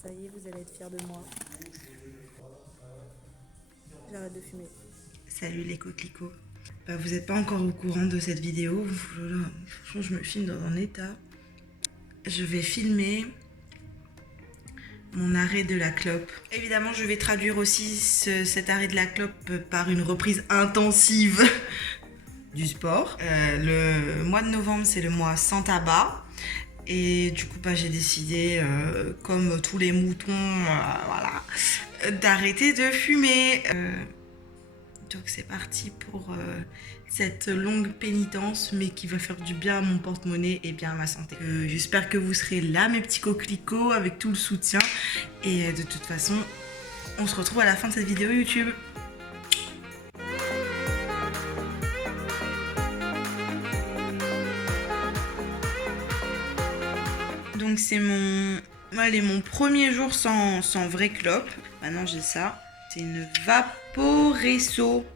Ça y est, vous allez être fiers de moi. J'arrête de fumer. Salut les coquelicots. Vous n'êtes pas encore au courant de cette vidéo. Franchement, je me filme dans un état. Je vais filmer mon arrêt de la clope. Évidemment, je vais traduire aussi cet arrêt de la clope par une reprise intensive du sport. Le mois de novembre, c'est le mois sans tabac. Et du coup, j'ai décidé, comme tous les moutons, voilà, d'arrêter de fumer. Donc c'est parti pour cette longue pénitence, mais qui va faire du bien à mon porte-monnaie et bien à ma santé. J'espère que vous serez là, mes petits coquelicots, avec tout le soutien. Et de toute façon, on se retrouve à la fin de cette vidéo YouTube. Donc c'est mon premier jour sans vraie clope. Maintenant j'ai ça. C'est une Vaporesso.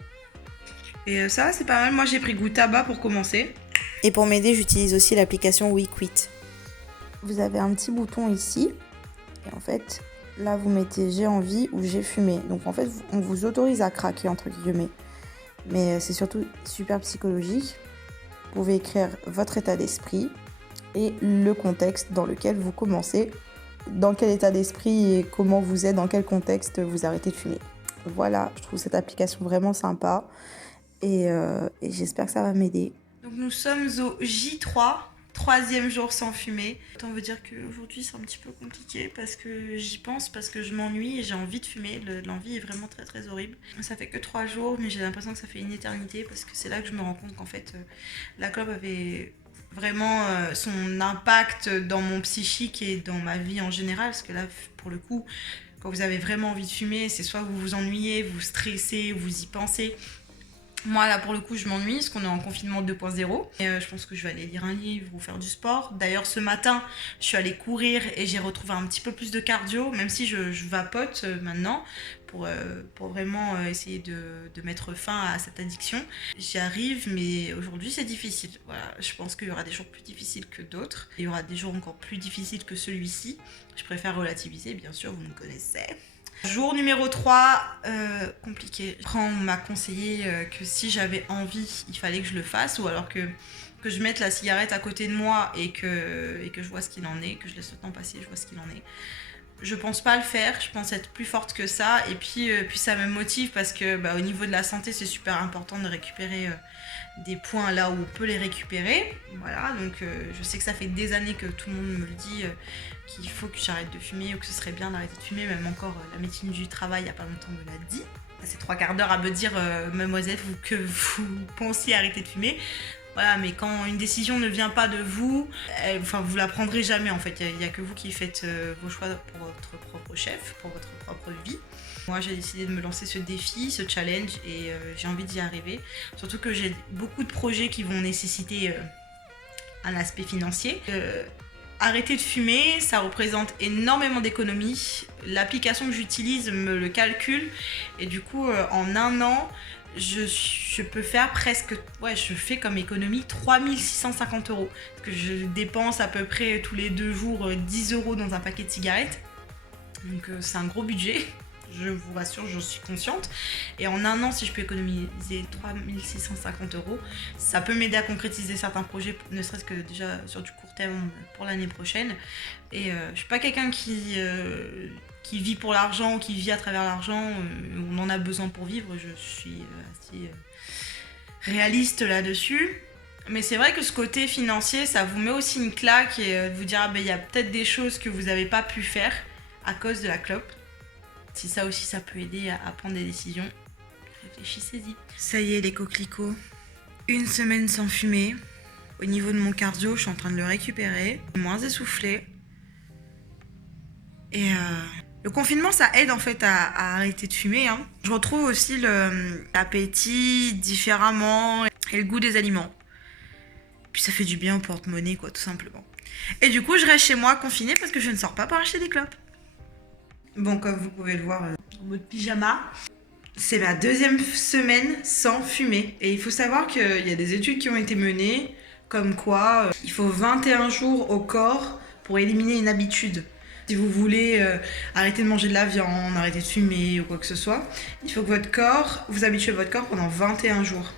Et ça, c'est pas mal. Moi, j'ai pris goût tabac pour commencer. Et pour m'aider, j'utilise aussi l'application WeQuit. Vous avez un petit bouton ici. Et en fait, là, vous mettez j'ai envie ou j'ai fumé. Donc en fait, on vous autorise à craquer, entre guillemets. Mais c'est surtout super psychologique. Vous pouvez écrire votre état d'esprit et le contexte dans lequel vous commencez. Dans quel état d'esprit et comment vous êtes, dans quel contexte vous arrêtez de fumer. Voilà, je trouve cette application vraiment sympa et j'espère que ça va m'aider. Donc nous sommes au J3, troisième jour sans fumer. Autant veut dire qu'aujourd'hui c'est un petit peu compliqué parce que j'y pense, parce que je m'ennuie et j'ai envie de fumer. L'envie est vraiment très très horrible. Ça fait que 3 jours, mais j'ai l'impression que ça fait une éternité parce que c'est là que je me rends compte qu'en fait la clope avait vraiment son impact dans mon psychique et dans ma vie en général, parce que là pour le coup, quand vous avez vraiment envie de fumer, c'est soit vous vous ennuyez, vous stressez, vous y pensez. Moi là pour le coup je m'ennuie parce qu'on est en confinement 2.0 et je pense que je vais aller lire un livre ou faire du sport. D'ailleurs ce matin je suis allée courir et j'ai retrouvé un petit peu plus de cardio, même si je vapote maintenant pour vraiment essayer de mettre fin à cette addiction. J'y arrive, mais aujourd'hui c'est difficile. Voilà, je pense qu'il y aura des jours plus difficiles que d'autres. Il y aura des jours encore plus difficiles que celui-ci. Je préfère relativiser, bien sûr, vous me connaissez. Jour numéro 3, compliqué. On m'a conseillé que si j'avais envie, il fallait que je le fasse, ou alors que je mette la cigarette à côté de moi et que je vois ce qu'il en est, que je laisse le temps passer, je vois ce qu'il en est. Je pense pas le faire, je pense être plus forte que ça, et puis ça me motive parce que au niveau de la santé, c'est super important de récupérer des points là où on peut les récupérer. Voilà, donc je sais que ça fait des années que tout le monde me le dit, qu'il faut que j'arrête de fumer ou que ce serait bien d'arrêter de fumer. Même encore la médecine du travail il y a pas longtemps me l'a dit. C'est 3/4 d'heure à me dire mademoiselle que vous pensiez arrêter de fumer. Voilà, mais quand une décision ne vient pas de vous, vous la prendrez jamais en fait. Il n'y a que vous qui faites vos choix pour votre propre chef, pour votre propre vie. Moi, j'ai décidé de me lancer ce défi, ce challenge, et j'ai envie d'y arriver. Surtout que j'ai beaucoup de projets qui vont nécessiter un aspect financier. Arrêter de fumer, ça représente énormément d'économies. L'application que j'utilise me le calcule, et du coup, en un an, je peux faire je fais comme économie 3650 €. Parce que je dépense à peu près tous les 2 jours 10 € dans un paquet de cigarettes. Donc c'est un gros budget. Je vous rassure, j'en suis consciente. Et en un an, si je peux économiser 3650 €, ça peut m'aider à concrétiser certains projets, ne serait-ce que déjà sur du court terme pour l'année prochaine. Et je suis pas quelqu'un qui vit pour l'argent ou qui vit à travers l'argent. On en a besoin pour vivre. Je suis assez réaliste là-dessus. Mais c'est vrai que ce côté financier, ça vous met aussi une claque et de vous dire il y a peut-être des choses que vous n'avez pas pu faire à cause de la clope. Si ça aussi, ça peut aider à prendre des décisions, réfléchissez-y. Ça y est, les coquelicots. 1 semaine sans fumer. Au niveau de mon cardio, je suis en train de le récupérer. Moins essoufflé. Et le confinement, ça aide en fait à arrêter de fumer. Hein. Je retrouve aussi l'appétit différemment et le goût des aliments. Puis ça fait du bien au porte-monnaie, quoi, tout simplement. Et du coup, je reste chez moi confinée parce que je ne sors pas pour acheter des clopes. Bon, comme vous pouvez le voir en mode pyjama, c'est ma 2e semaine sans fumer. Et il faut savoir qu'il y a des études qui ont été menées, comme quoi il faut 21 jours au corps pour éliminer une habitude. Si vous voulez arrêter de manger de la viande, arrêter de fumer ou quoi que ce soit, il faut que vous habituez votre corps pendant 21 jours.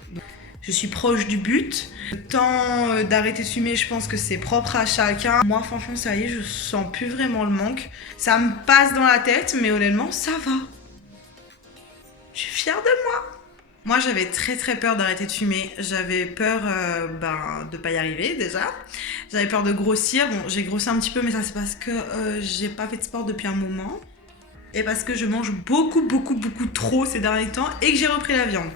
Je suis proche du but. Le temps d'arrêter de fumer, je pense que c'est propre à chacun. Moi, franchement, ça y est, je sens plus vraiment le manque. Ça me passe dans la tête, mais honnêtement, ça va. Je suis fière de moi. Moi, j'avais très très peur d'arrêter de fumer. J'avais peur de pas y arriver déjà. J'avais peur de grossir. Bon, j'ai grossi un petit peu, mais ça c'est parce que j'ai pas fait de sport depuis un moment. Et parce que je mange beaucoup trop ces derniers temps et que j'ai repris la viande.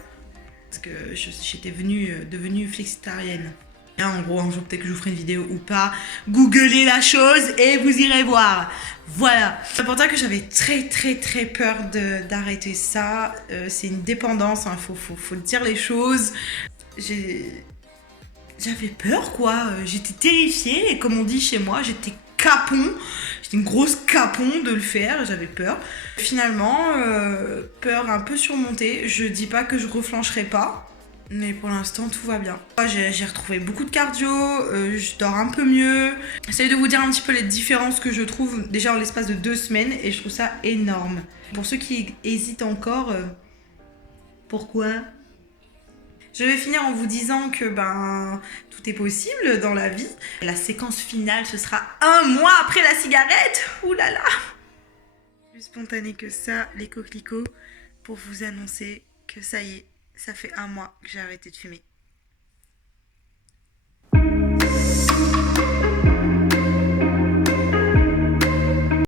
Parce que j'étais devenue flexitarienne. Et en gros, un jour peut-être que je vous ferai une vidéo ou pas. Googlez la chose et vous irez voir. Voilà. C'est pour ça que j'avais très peur d'arrêter ça. C'est une dépendance, hein. Faut dire les choses. J'avais peur quoi. J'étais terrifiée et comme on dit chez moi, j'étais capon. J'étais une grosse capon de le faire. J'avais peur. Finalement, peur un peu surmontée. Je dis pas que je reflancherai pas. Mais pour l'instant, tout va bien. J'ai retrouvé beaucoup de cardio, je dors un peu mieux. J'essaie de vous dire un petit peu les différences que je trouve déjà en l'espace de 2 semaines et je trouve ça énorme. Pour ceux qui hésitent encore, pourquoi ? Je vais finir en vous disant que tout est possible dans la vie. La séquence finale, ce sera 1 mois après la cigarette. Ouh là là ! Plus spontané que ça, les coquelicots, pour vous annoncer que ça y est. Ça fait 1 mois que j'ai arrêté de fumer.